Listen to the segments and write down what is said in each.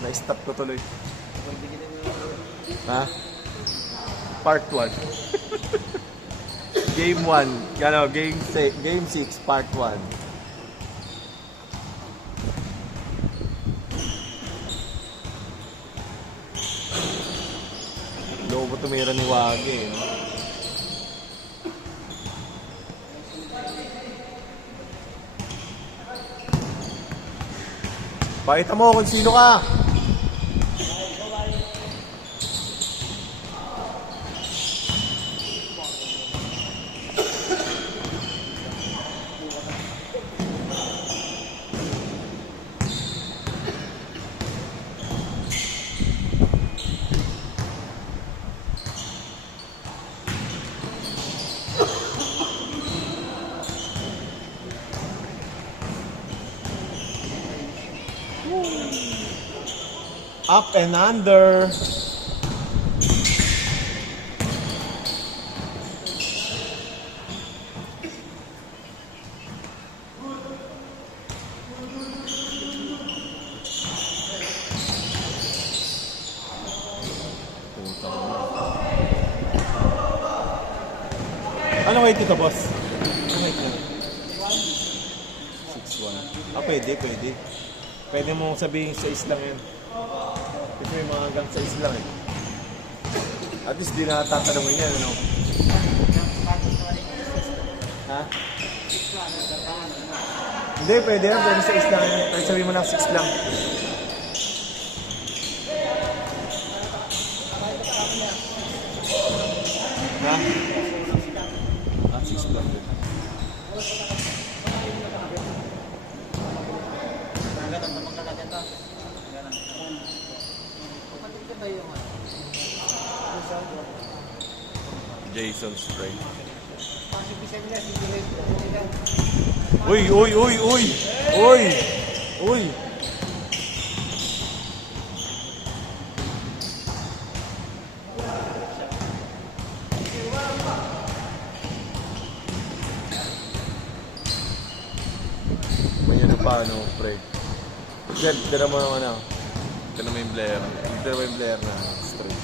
Na-stop ko tuloy. Ha? Part 1. Game 1. Ano, game 6, part 1. Lobo tumira ni Wagi, eh. Pakita mo kung sino ka. Up and under. Ano weight ito, boss? Ano weight na? 6'1". Ah, pwede. Pwede mo sabihin size lang yan. Ito may mga hanggang size lang eh. At least di na tatanungin yan, ano? Ha? Hindi, pwede yan. Pwede size lang. Pwede sabihin mo lang 6 lang. Ha? Ah, 6 lang din. Jason Spray. Uy! May ano pa, ano, pre? Tira mo naman ako. Tira mo yung Blair. Tira mo yung Blair na straight.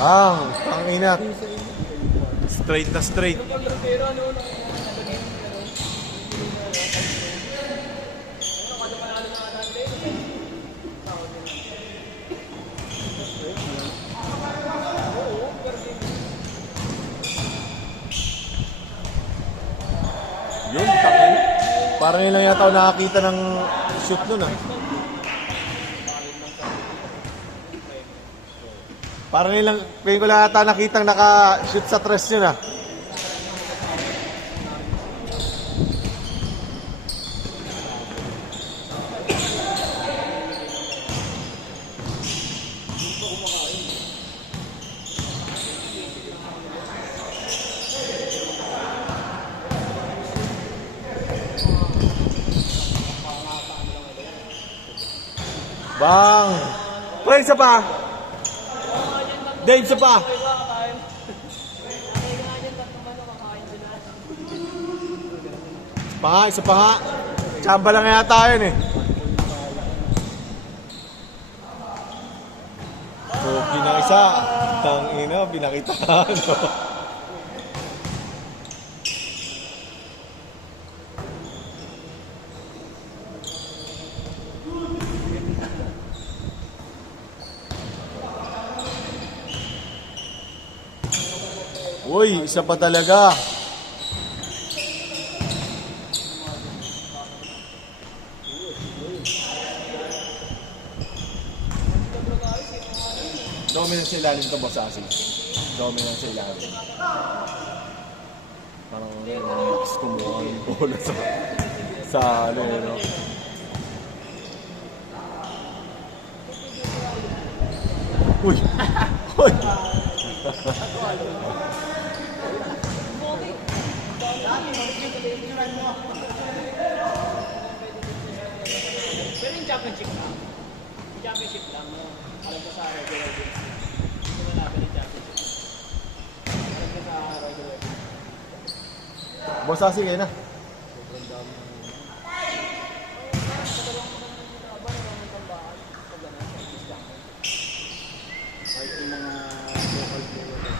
Tangina. Straight na straight. Yun, takin. Parang yun lang yata ako nakakita ng shoot nun, ah. Parang yun lang, pwede ko lang yata nakitang naka-shoot sa tres yun, ah. Bang! Pre, isa pa! Dave, isa pa! Isa pa nga. Tsamba lang yata yun eh. Okay na isa. Tangina, binakitaan. Uy, isa pa talaga. Dominant sa ilalim ito, Boss Asi. Dominant sa ilalim. Parang mix kumuha ng bola sa ano yun, no? Uy! Uy! Pero yung championship lang. Yung championship lang, no? Alam ko sa regular games. Hindi mo natin yung championship. Alam ko sa regular games. Boss Asi, kayo na. Sobrang dami ng... Kahit yung mga local players.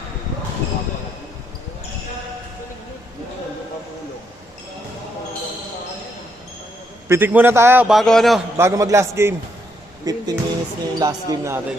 Pitik muna tayo bago mag last game. 15 minutes na yung last game natin.